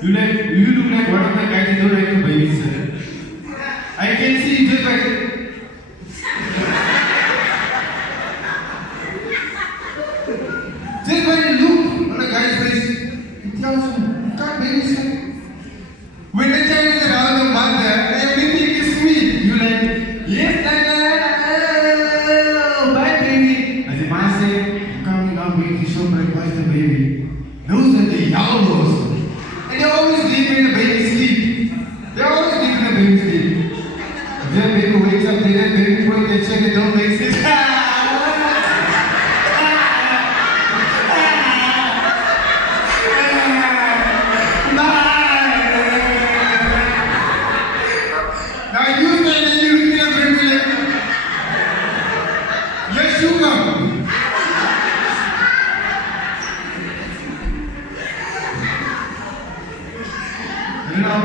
You look like one of the guys who don't like to babysit. I can see just like. Just when you look on a guy's face, it tells you can't babysit. When the child is around the mother, everything is sweet. You like, yes, Dada, bye baby. As the man said, coming up, waiting to show my boys the baby. Those are the young girls. And they always sleep when the baby sleep. They always sleep when the baby sleep. If their baby wakes up, they let baby point their check and don't make sense. Now you say that you can't bring me. Yes, you come.